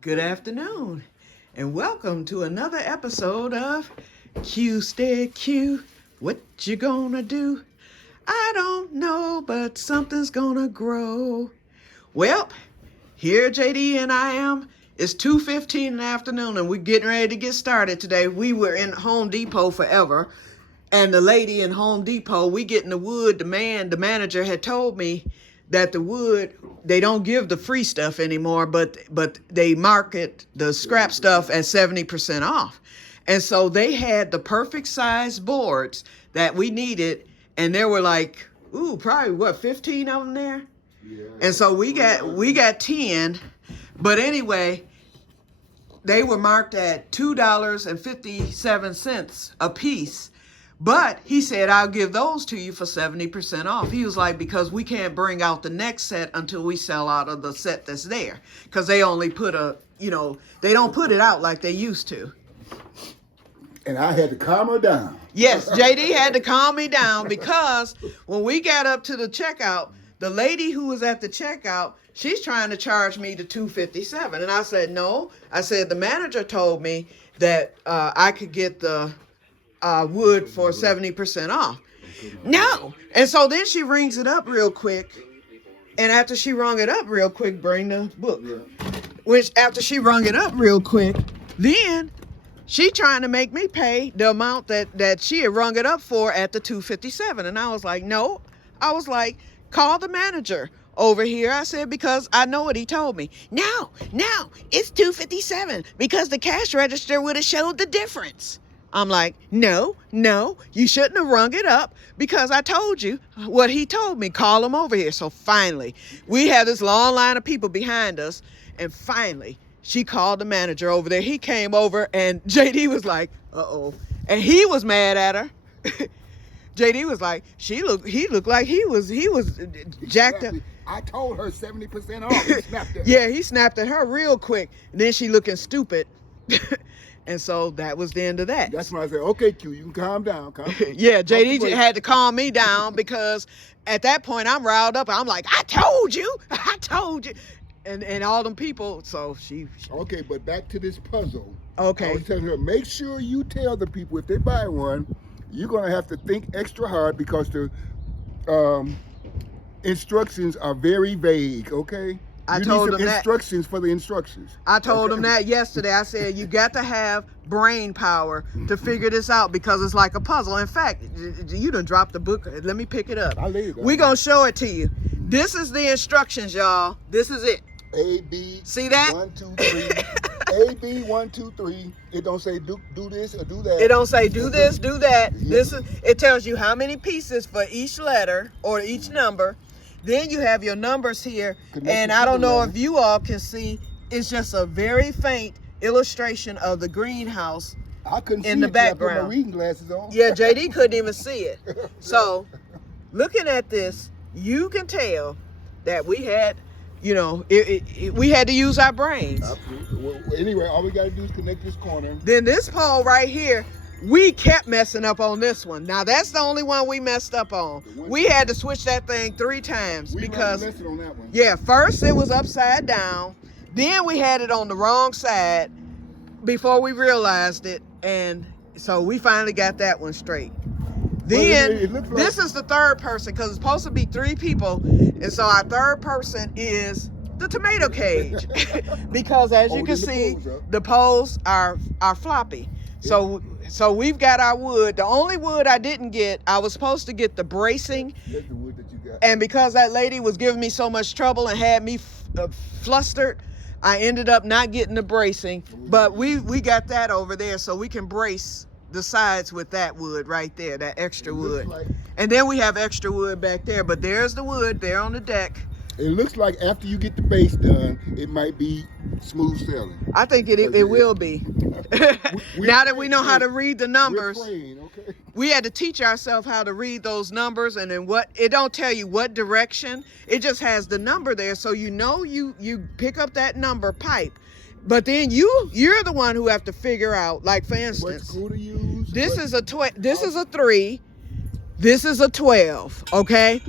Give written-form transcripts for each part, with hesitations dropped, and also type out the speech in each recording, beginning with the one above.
Good afternoon, and welcome to another episode of Que-stead-Que. What you gonna do? I don't know, but something's gonna grow. Well, here JD and I am. It's 2:15 in the afternoon, and we're getting ready to get started today. We were in Home Depot forever, and the lady in Home Depot, we getting the wood. The manager had told me that the wood, they don't give the free stuff anymore, but they market the scrap stuff at 70% off. And so they had the perfect size boards that we needed, and there were like, probably 15 of them there. Yeah. And so we got 10, but anyway, they were marked at $2.57 a piece. But he said, I'll give those to you for 70% off. He was like, because we can't bring out the next set until we sell out of the set that's there. Because they only put they don't put it out like they used to. And I had to calm her down. Yes, JD had to calm me down, because when we got up to the checkout, the lady who was at the checkout, she's trying to charge me the $2.57. And I said, no. I said, the manager told me that I could get the wood for 70% off. No. And so then she rings it up real quick. And after she rung it up real quick, bring the book. Which after she rung it up real quick, then she trying to make me pay the amount that she had rung it up for at the $2.57. And I was like, no. I was like, call the manager over here. I said, because I know what he told me. No, it's $2.57 because the cash register would have showed the difference. I'm like, no, you shouldn't have rung it up, because I told you what he told me. Call him over here. So finally, we had this long line of people behind us, and finally, she called the manager over there. He came over, and JD was like, uh-oh. And he was mad at her. JD was like, he looked like he was jacked up. I told her 70% off. He snapped at her. Yeah, he snapped at her real quick. And then she looking stupid. And so that was the end of that. That's when I said, okay, Q, you can calm down. Yeah, JD had to calm me down, because at that point I'm riled up. I'm like, I told you. And all them people, so she. Okay, but back to this puzzle. Okay. I was telling her, make sure you tell the people if they buy one, you're going to have to think extra hard, because the instructions are very vague, okay? I you told need some them that. instructions for the instructions. I told them that yesterday. I said, you got to have brain power to figure this out, because it's like a puzzle. In fact, you done dropped the book. Let me pick it up. We're going to show it to you. This is the instructions, y'all. This is it. A, B, see that? 1, 2, 3. A, B, 1, 2, 3. It don't say do this or do that. It don't say do this, do that. Yeah. It tells you how many pieces for each letter or each number. Then you have your numbers here, and I don't know if you all can see, it's just a very faint illustration of the greenhouse in the background. I put my reading glasses on. Yeah, JD couldn't even see it. So, looking at this, you can tell that we had, we had to use our brains. Absolutely. Well, anyway, all we got to do is connect this corner. Then this pole right here, we kept messing up on this one. Now, that's the only one we messed up on. We had to switch that thing 3 times because, messed on that one. Yeah, first it was upside down. Then we had it on the wrong side before we realized it. And so we finally got that one straight. Then, this is the third person, because it's supposed to be 3 people. And so our third person is the tomato cage. Because as you can see, the poles are floppy. So we've got our wood. The only wood I didn't get, I was supposed to get the bracing. That's the wood that you got. And because that lady was giving me so much trouble and had me flustered, I ended up not getting the bracing. But we got that over there, so we can brace the sides with that wood right there, that extra wood. And then we have extra wood back there. But there's the wood there on the deck. It looks like after you get the base done, it might be smooth sailing. I think it will be. Now that we know how to read the numbers, we had to teach ourselves how to read those numbers, and then it don't tell you what direction. It just has the number there, so you pick up that number pipe. But then you're the one who have to figure out, like for instance, what screw to use. This is a 3. This is a 12. Okay.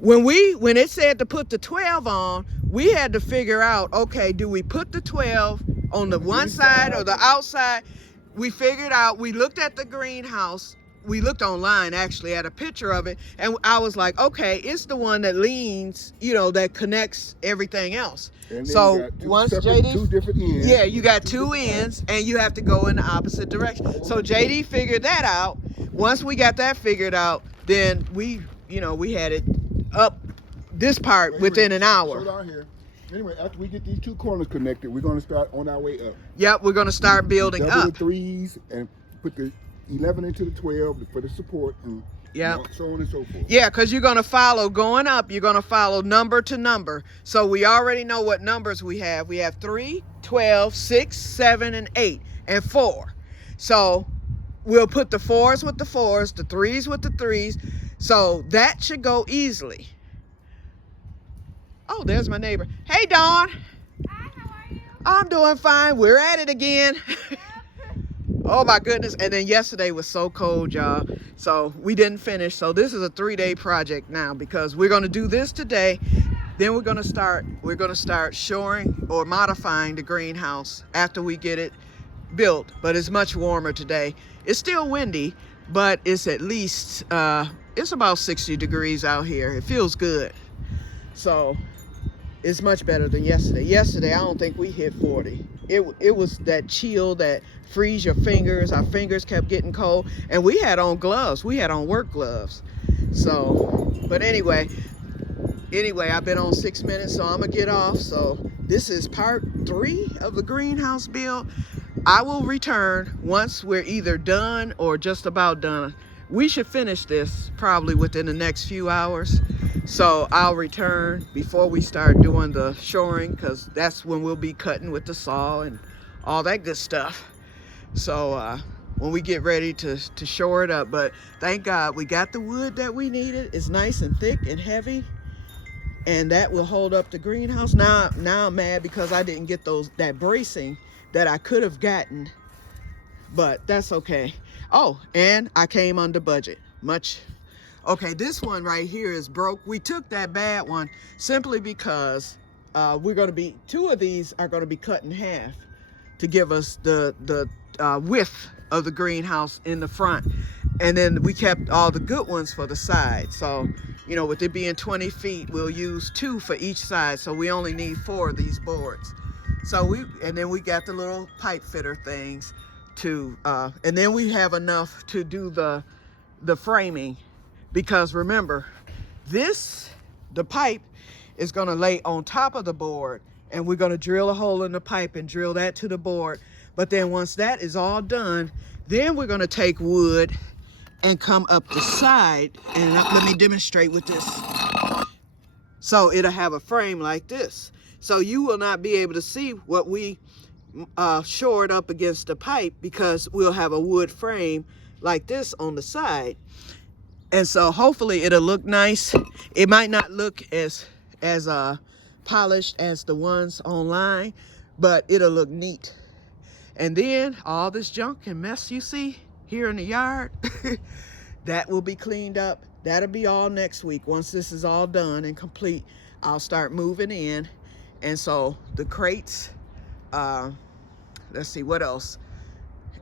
when it said to put the 12 on, we had to figure out, okay, do we put the 12 on the one side or the outside? We figured out, we looked at the greenhouse. We looked online actually at a picture of it, and I was like, okay, it's the one that leans, you know, that connects everything else. And then So you got once two JD, different ends. yeah, you got two ends, and you have to go in the opposite direction. So JD figured that out. Once we got that figured out, then we, you know, we had it up this part Anyway, within an hour. So down here. Anyway, after we get these two corners connected, we're going to start on our way up. Yep, we're gonna start building Double up. the 3s and put the 11 into the 12 for the support, and Yep. you know, so on and so forth. Yeah, because you're going to follow, going up, you're going to follow number to number. So we already know what numbers we have. We have 3, 12, 6, 7, and 8, and 4. So we'll put the 4s with the 4s, the 3s with the 3s. So that should go easily. Oh, there's my neighbor. Hey, Dawn. Hi, how are you? I'm doing fine. We're at it again. Oh my goodness. And then yesterday was so cold, y'all. So we didn't finish. So this is a 3-day project now, because we're going to do this today. Then we're going to start shoring or modifying the greenhouse after we get it built. But it's much warmer today. It's still windy, but it's at least, it's about 60 degrees out here. It feels good. So it's much better than yesterday. Yesterday, I don't think we hit 40. It was that chill that freeze your fingers. Our fingers kept getting cold, and we had on gloves. We had on work gloves. So, but anyway, I've been on 6 minutes, so I'm gonna get off. So this is part 3 of the greenhouse build. I will return once we're either done or just about done. We should finish this probably within the next few hours. So I'll return before we start doing the shoring, because that's when we'll be cutting with the saw and all that good stuff. So when we get ready to shore it up. But thank God we got the wood that we needed. It's nice and thick and heavy, and that will hold up the greenhouse. Now I'm mad because I didn't get that bracing that I could have gotten, but that's okay. Oh, and I came under budget much. Okay, this one right here is broke. We took that bad one simply because two of these are going to be cut in half to give us the width of the greenhouse in the front. And then we kept all the good ones for the side. So, you know, with it being 20 feet, we'll use 2 for each side. So we only need 4 of these boards. So and then we got the little pipe fitter things to, and then we have enough to do the framing. Because remember, the pipe is going to lay on top of the board, and we're going to drill a hole in the pipe and drill that to the board. But then once that is all done, then we're going to take wood and come up the side, and let me demonstrate with this. So it'll have a frame like this. So you will not be able to see what we shored up against the pipe, because we'll have a wood frame like this on the side. And so hopefully it'll look nice. It might not look as polished as the ones online, but it'll look neat. And then all this junk and mess you see here in the yard, that will be cleaned up. That'll be all next week. Once this is all done and complete, I'll start moving in. And so the crates, let's see what else,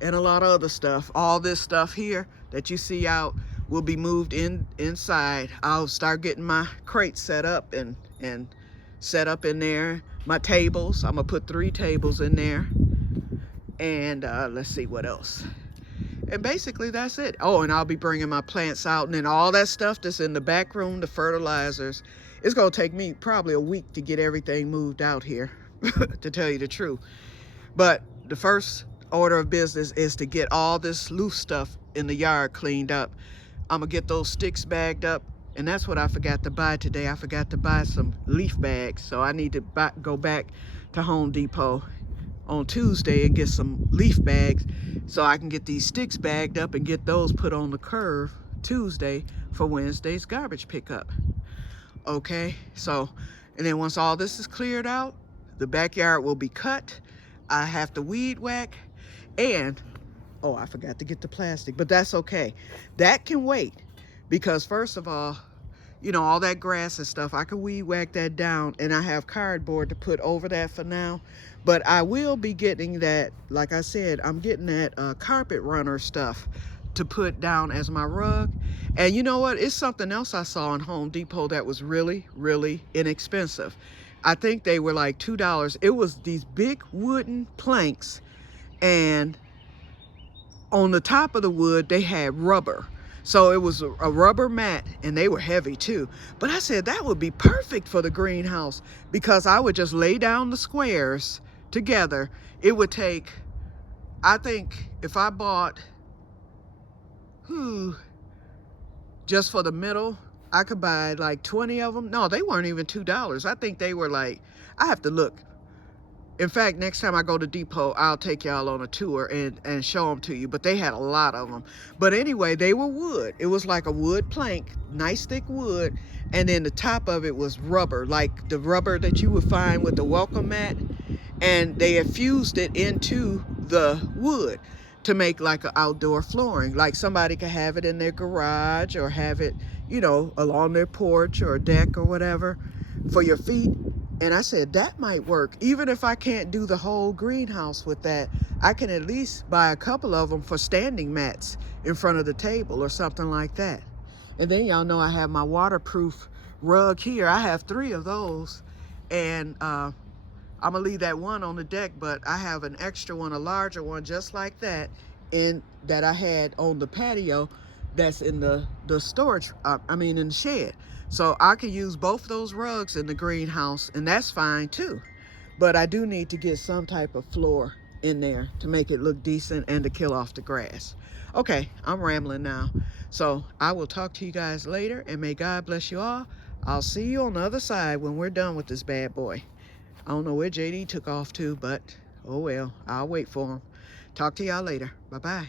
and a lot of other stuff. All this stuff here that you see out will be moved inside. I'll start getting my crates set up and set up in there. My tables, I'm gonna put 3 tables in there. And let's see what else. And basically that's it. Oh, and I'll be bringing my plants out, and then all that stuff that's in the back room, the fertilizers. It's gonna take me probably a week to get everything moved out here, to tell you the truth. But the first order of business is to get all this loose stuff in the yard cleaned up. I'm gonna get those sticks bagged up, and that's what I forgot to buy today. I forgot to buy some leaf bags, so I need to go back to Home Depot on Tuesday and get some leaf bags so I can get these sticks bagged up and get those put on the curve Tuesday for Wednesday's garbage pickup. Okay, so, and then once all this is cleared out, the backyard will be cut. I have to weed whack, and oh, I forgot to get the plastic, but that's okay. That can wait, because first of all, you know, all that grass and stuff. I can weed whack that down, and I have cardboard to put over that for now. But I will be getting that, like I said, I'm getting that carpet runner stuff to put down as my rug. And you know what? It's something else I saw in Home Depot that was really, really inexpensive. I think they were like $2. It was these big wooden planks, and on the top of the wood, they had rubber. So it was a rubber mat, and they were heavy too. But I said that would be perfect for the greenhouse, because I would just lay down the squares together. It would take, I think if I bought, just for the middle, I could buy like 20 of them. No, they weren't even $2. I think they were like, I have to look. In fact, next time I go to Depot, I'll take y'all on a tour and show them to you. But they had a lot of them. But anyway, they were wood. It was like a wood plank, nice thick wood. And then the top of it was rubber, like the rubber that you would find with the welcome mat. And they had fused it into the wood to make like an outdoor flooring. Like somebody could have it in their garage, or have it, you know, along their porch or deck or whatever for your feet. And I said, that might work. Even if I can't do the whole greenhouse with that, I can at least buy a couple of them for standing mats in front of the table or something like that. And then y'all know I have my waterproof rug here. I have 3 of those. And I'm gonna leave that one on the deck, but I have an extra one, a larger one just like that, that I had on the patio that's in the storage, in the shed. So I can use both those rugs in the greenhouse, and that's fine too. But I do need to get some type of floor in there to make it look decent and to kill off the grass. Okay, I'm rambling now. So I will talk to you guys later, and may God bless you all. I'll see you on the other side when we're done with this bad boy. I don't know where JD took off to, but oh well, I'll wait for him. Talk to y'all later. Bye-bye.